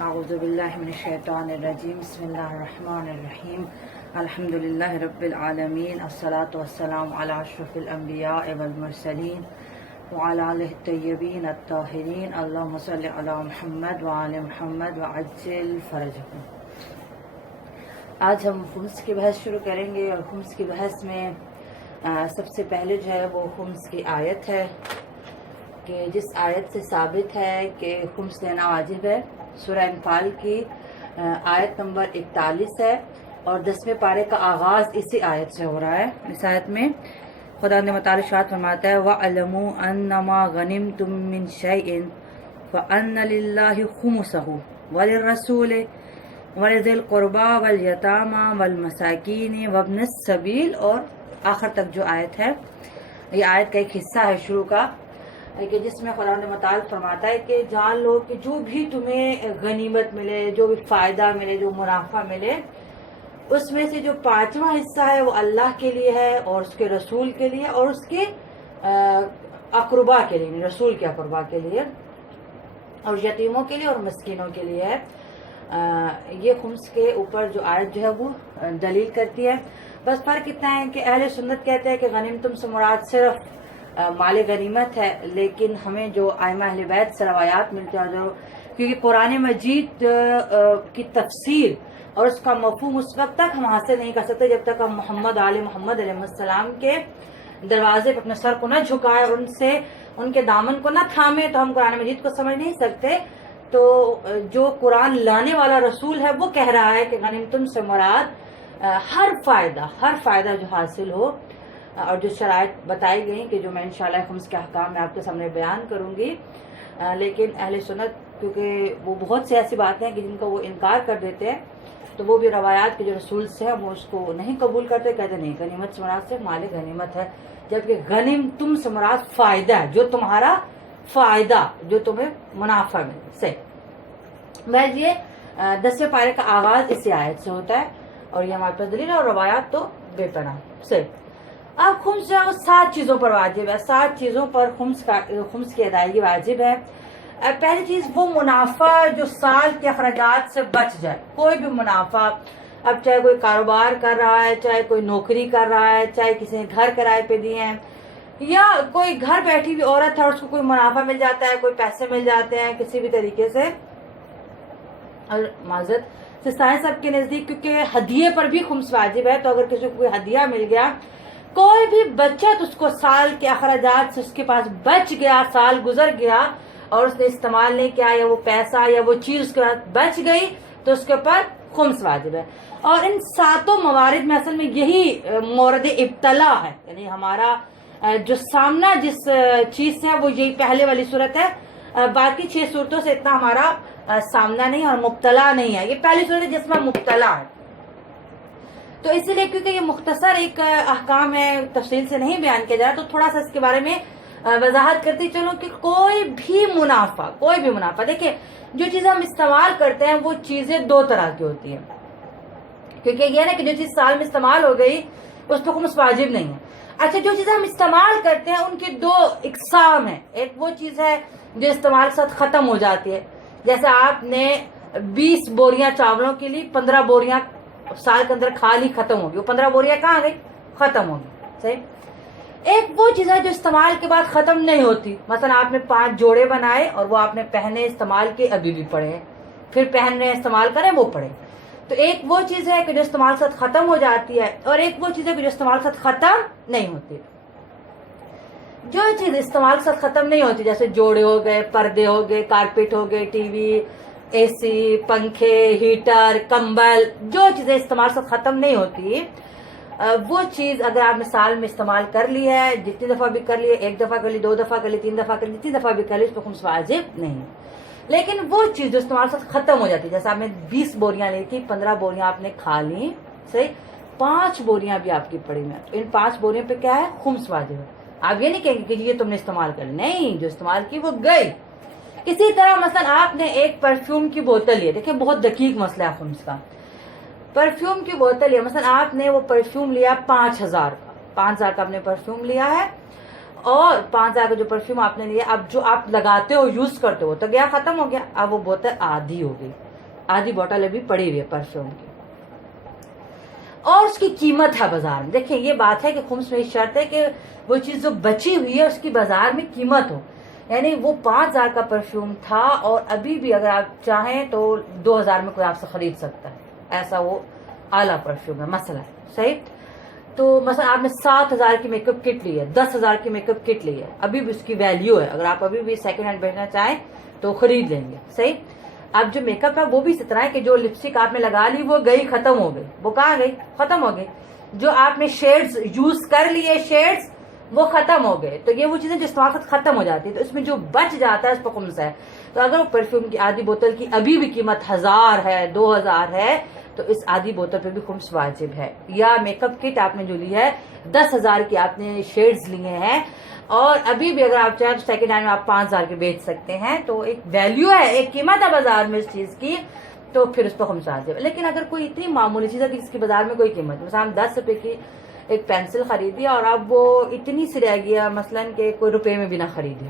اعوذ باللہ من الشیطان الرجیم بسم اللہ الرحمن الرحیم الحمد للہ رب العالمین الصلاة والسلام علی اشرف الانبیاء والمرسلین وعلی آلہ الطیبین الطاہرین اللہم صلی علی محمد وعلی محمد وعجل فرجہم۔ آج ہم خمس کی بحث شروع کریں گے اور خمس کی بحث میں سب سے پہلے جو ہے وہ خمس کی آیت ہے کہ جس آیت سے ثابت ہے کہ خمس دینا واجب ہے۔ سورہ انفال کی آیت نمبر 41 ہے اور 10ویں پارے کا آغاز اسی آیت سے ہو رہا ہے۔ اس آیت میں خدا نے متعالی ارشاد فرماتا ہے وَاعْلَمُوا أَنَّمَا غَنِمْتُم مِّن شَيْءٍ فَأَنَّ لِلَّهِ خُمُسَهُ وَلِلرَّسُولِ وَلِذِي الْقُرْبَى وَالْيَتَامَى وَالْمَسَاكِينِ وَابْنِ السَّبِيلِ، اور آخر تک جو آیت ہے یہ آیت کا ایک حصہ ہے شروع کا، کہ جس میں خدا نے متعال فرماتا ہے کہ جان لو کہ جو بھی تمہیں غنیمت ملے، جو بھی فائدہ ملے، جو منافع ملے، اس میں سے جو 5واں حصہ ہے وہ اللہ کے لیے ہے اور اس کے رسول کے لیے اور اس کے اقربا کے لیے، رسول کے اقربا کے لیے اور یتیموں کے لیے اور مسکینوں کے لیے ہے۔ یہ خمس کے اوپر جو آیت جو ہے وہ دلیل کرتی ہے۔ بس فرق اتنا ہے کہ اہل سنت کہتے ہیں کہ غنیمتم سے مراد صرف مال غنیمت ہے، لیکن ہمیں جو ائمہ اہل بیت سے روایات ملتے ہیں جو کیونکہ قرآن مجید کی تفسیر اور اس کا مفہوم اس وقت تک ہم حاصل نہیں کر سکتے جب تک ہم محمد علیہ السلام کے دروازے پہ اپنے سر کو نہ جھکائے اور ان کے دامن کو نہ تھامے تو ہم قرآن مجید کو سمجھ نہیں سکتے۔ تو جو قرآن لانے والا رسول ہے وہ کہہ رہا ہے کہ غنیمتم سے مراد ہر فائدہ جو حاصل ہو اور جو شرائط بتائی گئی کہ جو میں انشاءاللہ خمس کے احکام میں آپ کے سامنے بیان کروں گی، لیکن اہل سنت کیونکہ وہ بہت سی ایسی باتیں ہیں کہ جن کا وہ انکار کر دیتے ہیں تو وہ بھی روایات کے جو رسول سے ہیں وہ اس کو نہیں قبول کرتے، کہتے نہیں غنیمت سے مراد سے مال غنیمت ہے، جبکہ غنیمتم سے مراد فائدہ ہے، جو تمہارا فائدہ، جو تمہیں منافع ملے سے۔ بس یہ 10ویں پارے کا آغاز اسی آیت سے ہوتا ہے اور یہ ہمارے پاس دلیل ہے اور روایات تو بے پناہ سے۔ اب خمس جو ہے وہ 7 چیزوں پر واجب ہے، 7 چیزوں پر خمس کی ادائیگی واجب ہے۔ پہلی چیز وہ منافع جو سال کے اخراجات سے بچ جائے، کوئی بھی منافع، اب چاہے کوئی کاروبار کر رہا ہے، چاہے کوئی نوکری کر رہا ہے، چاہے کسی نے گھر کرائے پہ دیے ہیں یا کوئی گھر بیٹھی ہوئی عورت ہے اور اس کو کوئی منافع مل جاتا ہے، کوئی پیسے مل جاتے ہیں کسی بھی طریقے سے، اور معذرت سائیں صاحب کے نزدیک کیونکہ ہدیے پر بھی خمس واجب ہے، تو اگر کسی کو کوئی ہدیہ مل گیا، کوئی بھی بچت اس کو سال کے اخراجات سے اس کے پاس بچ گیا، سال گزر گیا اور اس نے استعمال نہیں کیا یا وہ پیسہ یا وہ چیز اس کے پاس بچ گئی تو اس کے اوپر خمس واجب ہے۔ اور ان 7 موارد میں اصل میں یہی مورد ابتلا ہے، یعنی ہمارا جو سامنا جس چیز سے ہے وہ یہی پہلے والی صورت ہے، باقی 6 صورتوں سے اتنا ہمارا سامنا نہیں اور مبتلا نہیں ہے، یہ پہلی صورت ہے جس میں مبتلا ہے۔ تو اسی لیے کیونکہ یہ مختصر ایک احکام ہے، تفصیل سے نہیں بیان کیا جائے تو تھوڑا سا اس کے بارے میں وضاحت کرتی چلو کہ کوئی بھی منافع دیکھیں، جو چیزیں ہم استعمال کرتے ہیں وہ چیزیں 2 طرح کی ہوتی ہیں، کیونکہ یہ نا کہ جو چیز سال میں استعمال ہو گئی اس پہ خمس واجب نہیں ہے۔ اچھا، جو چیزیں ہم استعمال کرتے ہیں ان کی 2 اقسام ہیں، ایک وہ چیز ہے جو استعمال کے ساتھ ختم ہو جاتی ہے، جیسے آپ نے 20 بوریاں چاولوں کے لیے 15 بوریاں سال کے اندر کھا لی، ختم ہوگی، وہ 15 بوریاں کہاں گئی؟ ختم ہوگی، صحیح۔ ایک وہ چیز ہے جو استعمال کے بعد ختم نہیں ہوتی، مثلا آپ نے 5 جوڑے بنائے اور وہ آپ نے پہنے استعمال کے ابھی بھی پڑے ہیں، پھر پہننے استعمال کریں وہ پڑے، تو ایک وہ چیز ہے کہ جو استعمال کے ساتھ ختم ہو جاتی ہے اور ایک وہ چیز ہے کہ جو استعمال کے ساتھ ختم نہیں ہوتی۔ جو چیز استعمال کے ساتھ ختم نہیں ہوتی جیسے جوڑے ہو گئے، پردے ہو گئے، کارپیٹ ہو گئے، ٹی وی، اے سی، پنکھے، ہیٹر، کمبل، جو چیزیں استعمال سے ختم نہیں ہوتی وہ چیز اگر آپ نے سال میں استعمال کر لی ہے، جتنی دفعہ بھی کر لی ہے، 1 دفعہ کر لی، 2 دفعہ کر لی، 3 دفعہ کر لی، جتنی دفعہ بھی کر لی، اس پہ خمس واجب نہیں۔ لیکن وہ چیز جو استعمال سے ختم ہو جاتی ہے، جیسے آپ نے 20 بوریاں لی تھی، 15 بوریاں آپ نے کھا لی، صحیح، 5 بوریاں بھی آپ کی پڑی ہوئی ہیں، تو ان 5 بوریوں پہ کیا ہے؟ خمس واجب ہے۔ آپ یہ نہیں کہیں گے کہ یہ تم نے استعمال کر لی، نہیں، جو استعمال کی وہ گئی۔ اسی طرح مثلا آپ نے ایک پرفیوم کی بوتل لی ہے، دیکھیں بہت دقیق مسئلہ ہے خمس کا، پرفیوم کی بوتل ہے، مثلا آپ نے وہ پرفیوم لیا 5000 کا، 5000 کا آپ نے پرفیوم لیا ہے اور 5,000 کا جو پرفیوم آپ نے لیا، اب جو آپ لگاتے ہو یوز کرتے ہو تو گیا ختم ہو گیا، اب وہ بوتل آدھی ہو گئی، آدھی بوتل ابھی پڑی ہوئی ہے پرفیوم کی، اور اس کی قیمت ہے بازار میں. دیکھیں یہ بات ہے کہ خمس میں شرط ہے کہ وہ چیز جو بچی ہوئی ہے اس کی بازار میں قیمت ہو. یعنی وہ 5,000 کا پرفیوم تھا اور ابھی بھی اگر آپ چاہیں تو 2,000 میں کوئی آپ سے خرید سکتا ہے، ایسا وہ اعلیٰ پرفیوم ہے مثلا. صحیح. تو مثلا آپ نے 7,000 کی میک اپ کٹ لی ہے، 10,000 کی میک اپ کٹ لی ہے، ابھی بھی اس کی ویلیو ہے، اگر آپ ابھی بھی سیکنڈ ہینڈ بیچنا چاہیں تو خرید لیں گے. صحیح. اب جو میک اپ ہے وہ بھی اس طرح ہے کہ جو لپسٹک آپ نے لگا لی وہ گئی ختم ہو گئی، وہ کہاں گئی؟ ختم ہو گئی. جو آپ نے شیڈز یوز کر لیے شیڈز وہ ختم ہو گئے. تو یہ وہ چیزیں جو استعمال ختم ہو جاتی ہے، تو اس میں جو بچ جاتا ہے اس پہ خمس ہے. تو اگر وہ پرفیوم کی آدھی بوتل کی ابھی بھی قیمت 1,000 ہے، 2,000 ہے، تو اس آدھی بوتل پہ بھی خمس واجب ہے. یا میک اپ کٹ آپ نے جو لی ہے 10,000 کی آپ نے شیڈز لیے ہیں اور ابھی بھی اگر آپ چاہیں تو سیکنڈ ہینڈ میں آپ 5,000 کے بیچ سکتے ہیں، تو ایک ویلیو ہے، ایک قیمت ہے بازار میں اس چیز کی، تو پھر اس پہ خمس واجب ہے. لیکن اگر کوئی اتنی معمولی چیز ہے کہ جس کی بازار میں کوئی قیمت، مثلا 10 روپے کی ایک پینسل خریدی اور اب وہ اتنی سی رہ گیا مثلا کہ کوئی روپے میں بھی نہ خریدی،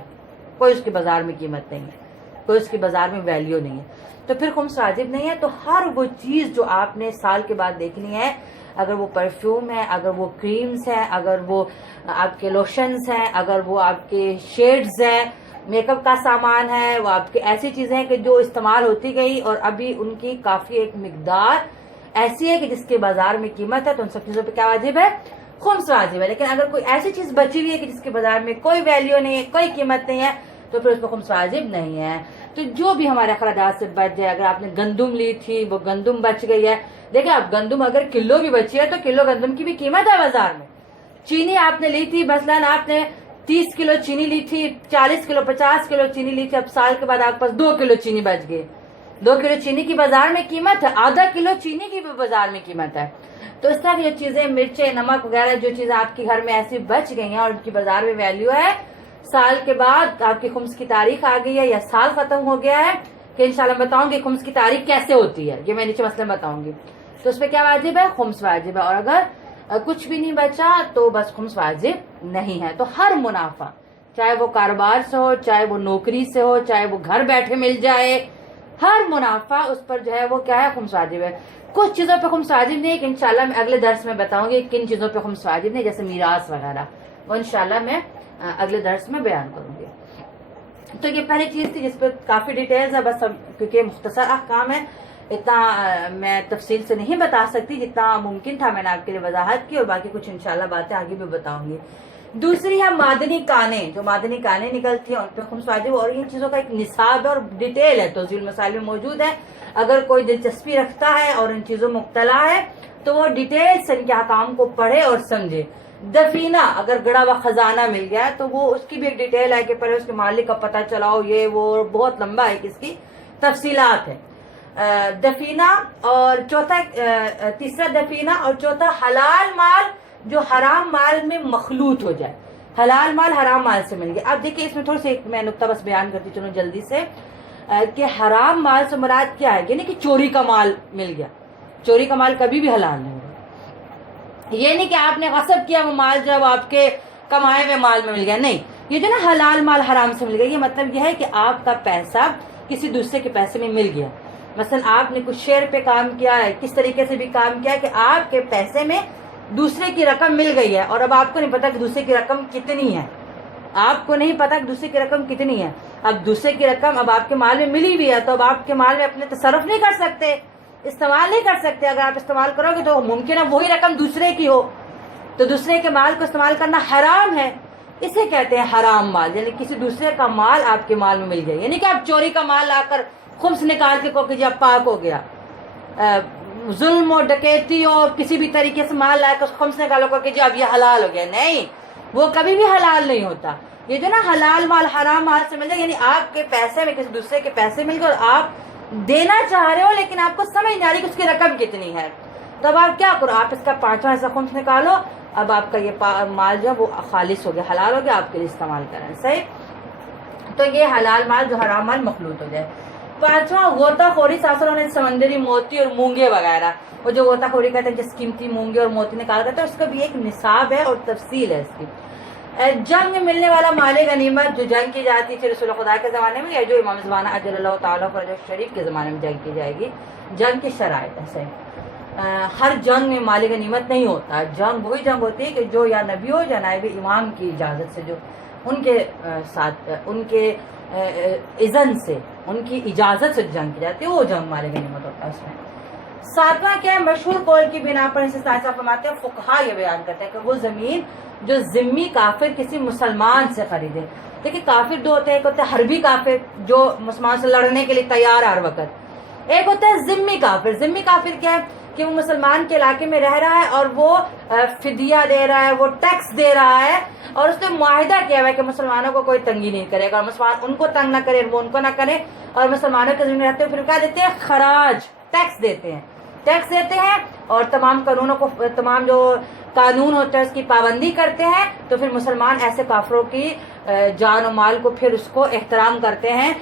کوئی اس کی بازار میں قیمت نہیں ہے، کوئی اس کی بازار میں ویلیو نہیں ہے، تو پھر خمس واجب نہیں ہے. تو ہر وہ چیز جو آپ نے سال کے بعد دیکھنی ہے، اگر وہ پرفیوم ہے، اگر وہ کریمز ہیں، اگر وہ آپ کے لوشنز ہیں، اگر وہ آپ کے شیڈز ہیں، میک اپ کا سامان ہے، وہ آپ کے ایسی چیزیں ہیں کہ جو استعمال ہوتی گئی اور ابھی ان کی کافی ایک مقدار ایسی ہے کہ جس کے بازار میں قیمت ہے، تو ان سب چیزوں پہ کیا واجب ہے؟ خمس واجب ہے. لیکن اگر کوئی ایسی چیز بچی ہوئی ہے کہ جس کے بازار میں کوئی ویلیو نہیں ہے، کوئی قیمت نہیں ہے، تو پھر اس پہ خمس واجب نہیں ہے. تو جو بھی ہمارے اخراجات سے بچ جائے، اگر آپ نے گندم لی تھی وہ گندم بچ گئی ہے، دیکھیں آپ گندم اگر کلو بھی بچی ہے تو کلو گندم کی بھی قیمت ہے بازار میں. چینی آپ نے لی تھی، مثلاً آپ نے 30 کلو چینی لی تھی، 40 کلو 50 کلو چینی لی تھی، اب سال کے بعد آپ کے پاس 2 کلو چینی بچ گئی، 2 کلو چینی کی بازار میں قیمت ہے، آدھا کلو چینی کی بھی بازار میں قیمت ہے. تو اس طرح کی جو چیزیں مرچیں نمک وغیرہ جو چیزیں آپ کے گھر میں ایسی بچ گئی ہیں اور ان کی بازار میں ویلیو ہے، سال کے بعد آپ کی خمس کی تاریخ آ گئی ہے یا سال ختم ہو گیا ہے، کہ انشاءاللہ میں بتاؤں گی خمس کی تاریخ کیسے ہوتی ہے، یہ میں نیچے مسئلہ بتاؤں گی. تو اس پہ کیا واجب ہے؟ خمس واجب ہے. اور اگر کچھ بھی نہیں بچا تو بس خمس واجب نہیں ہے. تو ہر منافع، چاہے وہ کاروبار سے ہو، چاہے وہ نوکری سے ہو، چاہے وہ گھر بیٹھے مل جائے، ہر منافع اس پر جو ہے وہ کیا ہے؟ خمس واجب ہے. کچھ چیزوں پہ خمس واجب نہیں کہ انشاءاللہ میں اگلے درس میں بتاؤں گی کن چیزوں پہ خمس واجب نہیں، جیسے میراث وغیرہ، وہ انشاءاللہ میں اگلے درس میں بیان کروں گی. تو یہ پہلی چیز تھی جس پہ کافی ڈیٹیلز ہے، بس کیونکہ مختصر احکام ہے اتنا میں تفصیل سے نہیں بتا سکتی، جتنا ممکن تھا میں نے آپ کے لیے وضاحت کی، اور باقی کچھ انشاءاللہ باتیں آگے بھی بتاؤں گی. دوسری ہے معدنی کانیں، جو معدنی کانیں نکلتی ہیں ان پہ خمس واجب، اور ان چیزوں کا ایک نصاب ہے اور ڈیٹیل ہے، توضیح المسائل میں موجود ہے. اگر کوئی دلچسپی رکھتا ہے اور ان چیزوں میں مبتلا ہے تو وہ ڈیٹیل سے ان کے احکام کو پڑھے اور سمجھے. دفینہ، اگر گڑا ہوا خزانہ مل گیا تو وہ اس کی بھی ایک ڈیٹیل ہے کہ پہلے اس کے مالک کا پتہ چلاؤ، یہ وہ بہت لمبا ہے کہ اس کی تفصیلات ہے. دفینہ اور چوتھا، تیسرا دفینہ، اور چوتھا حلال مال جو حرام مال میں مخلوط ہو جائے، حلال مال حرام مال سے مل گیا. اب دیکھیں اس میں تھوڑی سی میں نقطہ بس بیان کرتی چلو جلدی سے، کہ حرام مال سے مراد کیا ہے؟ یعنی کہ چوری کا مال مل گیا، چوری کا مال کبھی بھی حلال نہیں ہوگا. یہ نہیں کہ آپ نے غصب کیا وہ مال جو آپ کے کمائے ہوئے مال میں مل گیا، نہیں. یہ جو نا حلال مال حرام سے مل گیا، یہ مطلب یہ ہے کہ آپ کا پیسہ کسی دوسرے کے پیسے میں مل گیا. مثلا آپ نے کچھ شیئر پہ کام کیا ہے، کس طریقے سے بھی کام کیا ہے کہ آپ کے پیسے میں دوسرے کی رقم مل گئی ہے، اور اب آپ کو نہیں پتا کہ دوسرے کی رقم کتنی ہے، آپ کو نہیں پتا کہ دوسرے کی رقم کتنی ہے. اب دوسرے کی رقم اب آپ کے مال میں ملی ہوئی ہے تو اب آپ کے مال میں اپنے تصرف نہیں کر سکتے، استعمال نہیں کر سکتے. اگر آپ استعمال کرو گے تو ممکن ہے وہی رقم دوسرے کی ہو، تو دوسرے کے مال کو استعمال کرنا حرام ہے. اسے کہتے ہیں حرام مال، یعنی کسی دوسرے کا مال آپ کے مال میں مل گیا. یعنی کہ آپ چوری کا مال لا کر خمس نکال کے کو کہ جب پاک ہو گیا، ظلم اور ڈکیتی اور کسی بھی طریقے سے مال لا کر خمس نکالو کو کہ جب اب یہ حلال ہو گیا، نہیں، وہ کبھی بھی حلال نہیں ہوتا. یہ جو نا حلال مال حرام مال سے مل جائے، یعنی آپ کے پیسے میں کسی دوسرے کے پیسے مل گئے اور آپ دینا چاہ رہے ہو لیکن آپ کو سمجھ نہیں آ رہی کہ اس کی رقم کتنی ہے، تو اب آپ کیا کرو؟ آپ اس کا 5واں حصہ خمس نکالو، اب آپ کا یہ مال جو ہے وہ خالص ہو گیا، حلال ہو گیا، آپ کے لیے استعمال کریں. صحیح. تو یہ حلال مال جو حرام مال مخلوط ہو جائے. 5واں غوطہ خوری، ساسروں سمندری موتی اور مونگے وغیرہ، وہ جو غوطہ خوری کہتے ہیں جس قیمتی مونگے اور موتی نکال کرتے ہیں، اس کا بھی ایک نصاب ہے اور تفصیل ہے اس کی. جنگ میں ملنے والا مال غنیمت جو جنگ کی جاتی تھی رسول خدا کے زمانے میں، یا جو امام زمانہ اجل اللہ تعالیٰ فرجہ شریف کے زمانے میں جنگ کی جائے گی، جنگ کی شرائط ایسے ہر جنگ میں مال غنیمت نہیں ہوتا. جنگ وہی جنگ ہوتی ہے کہ جو یا نبی ہو یا نائب امام کی اجازت سے، جو ان کے ساتھ ان کے اذن سے، ان کی اجازت سے جنگ کی جاتی ہے، وہ جنگ مال غنیمت ہوتا ہے. اس میں ساتواں کیا ہے، مشہور قول کی بنا پر اسے صاحب فرماتے ہیں، فقہا یہ بیان کرتے ہیں کہ وہ زمین جو ذمی کافر کسی مسلمان سے خریدے. دیکھیں کافر دو ہوتے ہیں، ایک ہوتا ہے حربی کافر جو مسلمان سے لڑنے کے لیے تیار ہر وقت، ایک ہوتا ہے ذمی کافر. ذمی کافر کیا ہے کہ وہ مسلمان کے علاقے میں رہ رہا ہے اور وہ فدیہ دے رہا ہے، وہ ٹیکس دے رہا ہے، اور اس نے معاہدہ کیا ہوا ہے کہ مسلمانوں کو کوئی تنگی نہیں کرے گا، اور مسلمان ان کو تنگ نہ کرے، وہ ان کو نہ کرے، اور مسلمانوں کے زمین رہتے ہوئے پھر کیا دیتے ہیں، خراج، ٹیکس دیتے ہیں. ٹیکس دیتے ہیں اور تمام قانونوں کو، تمام جو قانون ہوتا ہے اس کی پابندی کرتے ہیں. تو پھر مسلمان ایسے کافروں کی جان و مال کو پھر اس کو احترام کرتے ہیں.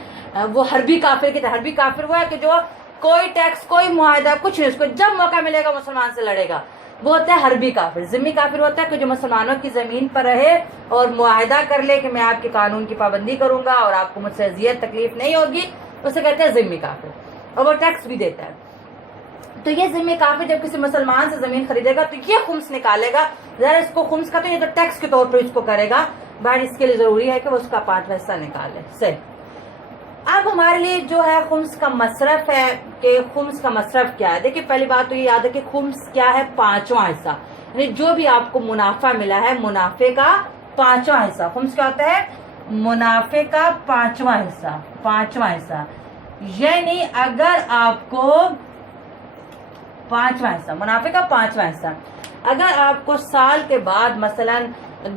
وہ حربی کافر کی طرح، حربی کافر وہ ہے کہ جو کوئی ٹیکس، کوئی معاہدہ، کچھ نہیں، اس کو جب موقع ملے گا مسلمان سے لڑے گا، وہ ہوتا ہے حربی کافر. ذمی کافر ہوتا ہے کہ جو مسلمانوں کی زمین پر رہے اور معاہدہ کر لے کہ میں آپ کے قانون کی پابندی کروں گا اور آپ کو مجھ سے اذیت تکلیف نہیں ہوگی، اسے کہتے ہیں ذمی کافر، اور وہ ٹیکس بھی دیتا ہے. تو یہ ذمہ کافر جب کسی مسلمان سے زمین خریدے گا تو یہ خمس نکالے گا. ذرا اس کو خمس کا تو یہ تو ٹیکس کے طور پر اس کو کرے گا، بہر اس کے لیے ضروری ہے کہ وہ اس کا 5واں حصہ نکالے. صحیح. اب ہمارے لیے جو ہے خمس کا مصرف ہے کہ خمس کا مصرف کیا ہے. دیکھیں پہلی بات تو یہ یاد ہے کہ خمس کیا ہے، 5واں حصہ، یعنی جو بھی آپ کو منافع ملا ہے منافع کا 5واں حصہ. خمس کیا ہوتا ہے، منافع کا 5واں حصہ. 5واں حصہ یعنی اگر آپ کو 5واں حصہ، منافع کا 5واں حصہ، اگر آپ کو سال کے بعد مثلا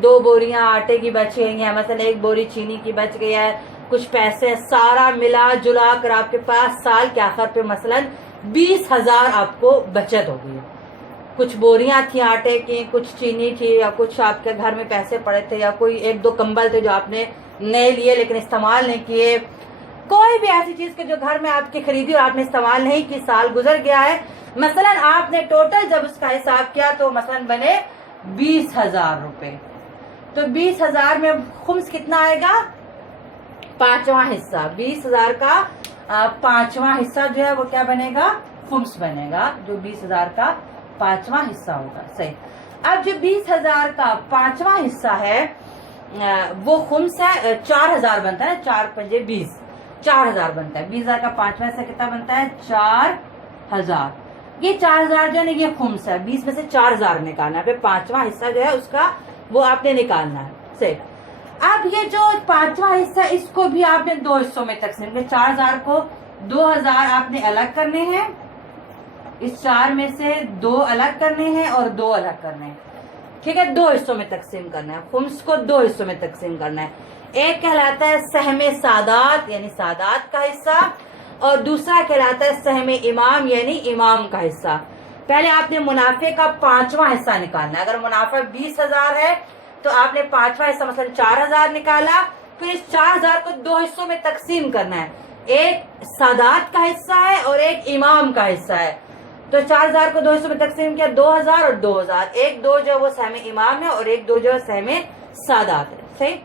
2 بوریاں آٹے کی بچ گئی ہیں، مثلا 1 بوری چینی کی بچ گئی ہے، کچھ پیسے سارا ملا جلا کر آپ کے پاس سال کے آخر پہ مثلا 20,000 آپ کو بچت ہو گئی ہے. کچھ بوریاں تھیں آٹے کی، کچھ چینی تھی، یا کچھ آپ کے گھر میں پیسے پڑے تھے، یا کوئی 1-2 کمبل تھے جو آپ نے نئے لیے لیکن استعمال نہیں کیے، کوئی بھی ایسی چیز کہ جو گھر میں آپ کی خریدی اور آپ نے استعمال نہیں کی، سال گزر گیا ہے، مثلا آپ نے ٹوٹل جب اس کا حساب کیا تو مثلا بنے 20,000 روپے. تو 20,000 میں خمس کتنا آئے گا، 5واں حصہ. 20,000 کا 5واں حصہ جو ہے وہ کیا بنے گا، خمس بنے گا، جو 20,000 کا 5واں حصہ ہوگا. صحیح. اب جو 20,000 کا 5واں حصہ ہے وہ خمس ہے، 4,000 بنتا ہے، 4 5 20، 4,000 بنتا ہے. 20,000 کا 5واں حصہ کتنا بنتا ہے، 4,000. یہ 4,000 جو ہے نا یہ خمس ہے، 20 میں سے 4,000 نکالنا ہے، پھر 5واں حصہ جو ہے اس کا وہ آپ نے نکالنا ہے. صحیح. اب یہ جو 5واں حصہ اس کو بھی آپ نے 2 حصوں میں تقسیم کیا. 4,000 کو 2,000 آپ نے الگ کرنے ہیں، اس 4 میں سے 2 الگ کرنے ہیں اور 2 الگ کرنے ہیں. ٹھیک ہے، 2 حصوں میں تقسیم کرنا ہے. خمس کو 2 حصوں میں تقسیم کرنا ہے. ایک کہلاتا ہے سہم سادات یعنی سادات کا حصہ، اور دوسرا کہلاتا ہے سہم امام یعنی امام کا حصہ. پہلے آپ نے منافع کا 5واں حصہ نکالنا ہے. اگر منافع 20,000 ہے تو آپ نے 5واں حصہ مثلا 4,000 نکالا، پھر اس 4,000 کو 2 حصوں میں تقسیم کرنا ہے. ایک سادات کا حصہ ہے اور ایک امام کا حصہ ہے. تو 4,000 کو 2 حصوں میں تقسیم کیا، 2,000 اور 2,000. 1-2 جو وہ سہم امام ہے اور 1-2 جو سہم سادات ہے. صحیح.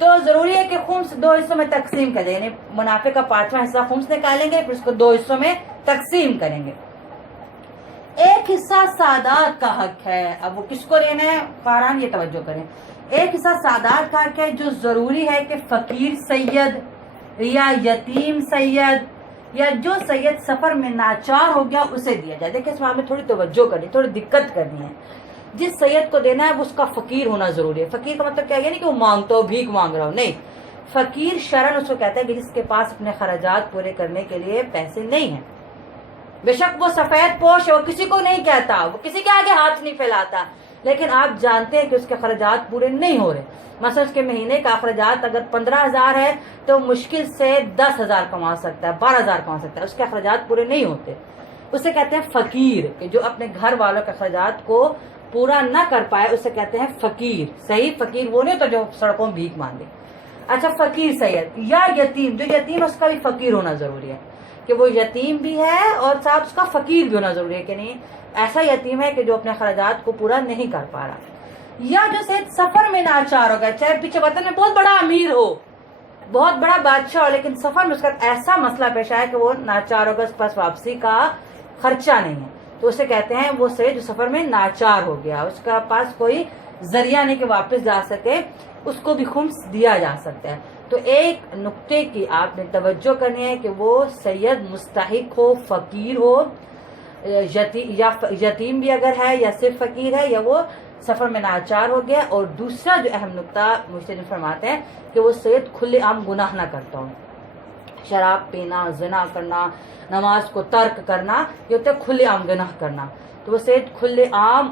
تو ضروری ہے کہ خمس 2 حصوں میں تقسیم کریں، یعنی منافع کا 5واں حصہ خمس نکالیں گے، پھر اس کو 2 حصوں میں تقسیم کریں گے. ایک حصہ سادات کا حق ہے. اب وہ کس کو لینا ہے، قارئین یہ توجہ کریں. ایک حصہ سادات کا حق ہے جو ضروری ہے کہ فقیر سید یا یتیم سید یا جو سید سفر میں ناچار ہو گیا اسے دیا جائے. دیکھیں اس میں تھوڑی توجہ کرنی، تھوڑی دقت کرنی ہے. جس سید کو دینا ہے وہ اس کا فقیر ہونا ضروری ہے. فقیر کا مطلب کیا ہے، نہیں کہ وہ مانگتا ہو، بھیک مانگ رہا ہو، نہیں. فقیر شرعاً اس کو کہتا ہے کہ جس کے پاس اپنے خراجات پورے کرنے کے لیے پیسے نہیں ہیں. بے شک وہ سفید پوش ہے، وہ کسی کو نہیں کہتا، وہ کسی کے آگے ہاتھ نہیں پھیلاتا، لیکن آپ جانتے ہیں کہ اس کے خراجات پورے نہیں ہو رہے. مثلا اس کے مہینے کا اخراجات اگر 15,000 ہے تو مشکل سے 10,000 کما سکتا ہے، 12,000 کما سکتا ہے، اس کے اخراجات پورے نہیں ہوتے. اسے کہتے ہیں فقیر، کہ جو اپنے گھر والوں کے اخراجات کو پورا نہ کر پائے اسے کہتے ہیں فقیر. صحیح. فقیر وہ نہیں ہوتا جو سڑکوں میں بھیک مانگے. اچھا، فقیر سید یا یتیم، جو یتیم اس کا بھی فقیر ہونا ضروری ہے، کہ وہ یتیم بھی ہے اور ساتھ اس کا فقیر بھی ہونا ضروری ہے، کہ نہیں ایسا یتیم ہے کہ جو اپنے اخراجات کو پورا نہیں کر پا رہا. یا جو سید سفر میں ناچار ہو گیا، چاہے پیچھے وطن میں بہت بڑا امیر ہو، بہت بڑا بادشاہ ہو، لیکن سفر میں اس کا ایسا مسئلہ پیش آیا کہ وہ ناچار ہوگا، اس کے پاس واپسی کا خرچہ نہیں ہے، تو اسے کہتے ہیں وہ سید جو سفر میں ناچار ہو گیا، اس کا پاس کوئی ذریعہ نہیں کہ واپس جا سکے، اس کو بھی خمس دیا جا سکتا ہے۔ تو ایک نقطے کی آپ نے توجہ کرنی ہے کہ وہ سید مستحق ہو، فقیر ہو، یا یتیم بھی اگر ہے یا صرف فقیر ہے، یا وہ سفر میں ناچار ہو گیا۔ اور دوسرا جو اہم نقطہ مجتہد فرماتے ہیں کہ وہ سید کھلے عام گناہ نہ کرتا ہو، شراب پینا، زنا کرنا، نماز کو ترک کرنا، یہ ہوتا ہے کھلے عام گناہ کرنا، تو وہ سید کھلے عام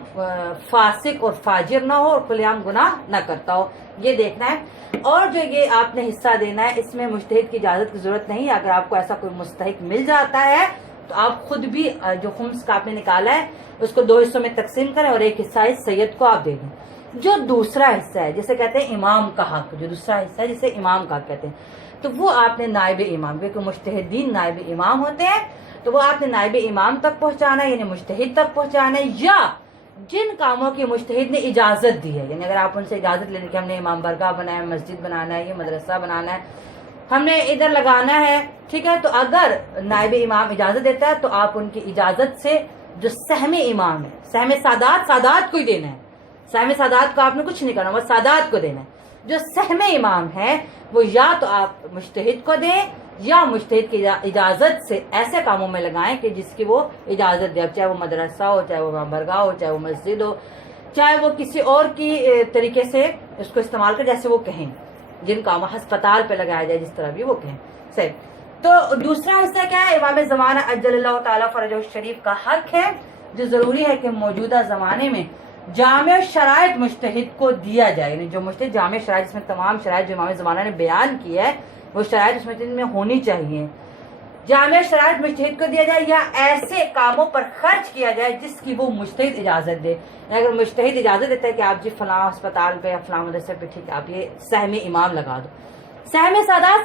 فاسق اور فاجر نہ ہو اور کھلے عام گناہ نہ کرتا ہو، یہ دیکھنا ہے۔ اور جو یہ آپ نے حصہ دینا ہے، اس میں مجتہد کی اجازت کی ضرورت نہیں ہے، اگر آپ کو ایسا کوئی مستحق مل جاتا ہے تو آپ خود بھی جو خمس کا آپ نے نکالا ہے اس کو 2 حصوں میں تقسیم کریں اور ایک حصہ اس سید کو آپ دے دیں۔ جو دوسرا حصہ ہے جسے کہتے ہیں امام کا حق، جو دوسرا حصہ ہے جسے امام کا حق کہتے ہیں، تو وہ آپ نے نائب امام، کیونکہ مجتہدین نائب امام ہوتے ہیں، تو وہ آپ نے نائب امام تک پہنچانا ہے، یعنی مجتہد تک پہنچانا ہے، یا جن کاموں کی مجتہد نے اجازت دی ہے، یعنی اگر آپ ان سے اجازت لے لیں کہ ہم نے امام برگاہ بنایا ہے، مسجد بنانا ہے، یہ مدرسہ بنانا ہے، ہم نے ادھر لگانا ہے، ٹھیک ہے، تو اگر نائب امام اجازت دیتا ہے تو آپ ان کی اجازت سے جو سہم امام ہے، سہم سادات کو ہی دینا ہے، سہم سادات کو آپ نے کچھ نہیں کرنا، وہ سادات کو دینا ہے۔ جو سہم امام ہے وہ یا تو آپ مجتہد کو دیں یا مجتہد کی اجازت سے ایسے کاموں میں لگائیں کہ جس کی وہ اجازت دے، چاہے وہ مدرسہ ہو، چاہے وہ برگاہ ہو، چاہے وہ مسجد ہو، چاہے وہ کسی اور کی طریقے سے اس کو استعمال کر، جیسے وہ کہیں، جن کام ہسپتال پہ لگایا جائے، جس طرح بھی وہ کہیں، صحیح۔ تو دوسرا حصہ کیا ہے؟ امام زمانہ اجل اللہ تعالیٰ فرجہ الشریف کا حق ہے، جو ضروری ہے کہ موجودہ زمانے میں جامع شرائط مجتہد کو دیا جائے، یعنی جو مجتہد جامع شرائط، جس میں تمام شرائط جو امام زمانہ نے بیان کی ہے وہ شرائط اس مجتہد میں ہونی چاہیے، جامع شرائط مجتہد کو دیا جائے، یا ایسے کاموں پر خرچ کیا جائے جس کی وہ مجتہد اجازت دے، اگر مجتہد اجازت دیتا ہے کہ آپ جی فلاں ہسپتال پہ یا فلاں مدرسے پہ، ٹھیک ہے، آپ یہ سہم امام لگا دو، سہم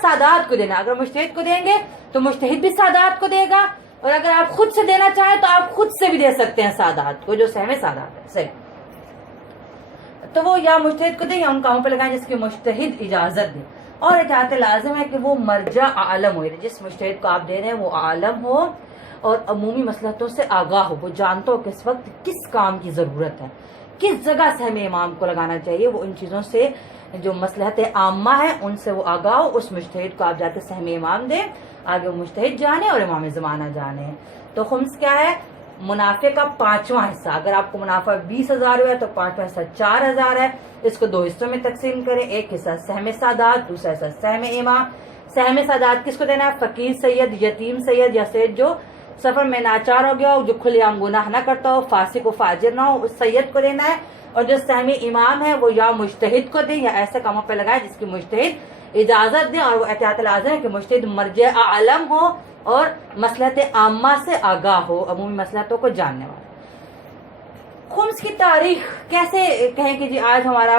سادات کو دینا، اگر مجتہد کو دیں گے تو مجتہد بھی سادات کو دے گا، اور اگر آپ خود سے دینا چاہیں تو آپ خود سے بھی دے سکتے ہیں سادات کو، جو سہم سادات ہے، صحیح۔ تو وہ یا مجتہد کو دیں یا ان کاموں پہ لگائیں جس کی مجتہد اجازت دے، اور اجازت لازم ہے کہ وہ مرجع عالم ہو، جس مجتہد کو آپ دے رہے ہیں وہ عالم ہو اور عمومی مصلحتوں سے آگاہ ہو، وہ جانتا ہو کہ اس وقت کس کام کی ضرورت ہے، کس جگہ سہم امام کو لگانا چاہیے، وہ ان چیزوں سے جو مصلحت عامہ ہے ان سے وہ آگاہ ہو، اس مجتہد کو آپ جاتے سہم امام دیں، آگے وہ مجتہد جانے اور امام زمانہ جانے۔ تو خمس کیا ہے؟ منافع کا 5واں حصہ، اگر آپ کو منافع 20,000 ہوا ہے تو 5واں حصہ 4,000 ہے، اس کو 2 حصوں میں تقسیم کریں، ایک حصہ سہم سادات، دوسرا حصہ سہم امام۔ سہم سادات کس کو دینا ہے؟ فقیر سید، یتیم سید، یا سید جو سفر میں ناچار ہو گیا ہو، جو کھلے عام گناہ نہ کرتا ہو، فاسق و فاجر نہ ہو، اس سید کو دینا ہے۔ اور جو سہم امام ہے وہ یا مجتہد کو دیں یا ایسے کاموں پہ لگائے جس کی مجتہد اجازت دیں، اور وہ احتیاط لازم ہے کہ مجتہد مرجع عالم ہو اور مصلحت عامہ سے آگاہ ہو، عمومی مصلحتوں کو جاننے والا۔ خمس کی تاریخ کیسے کہیں کہ جی آج ہمارا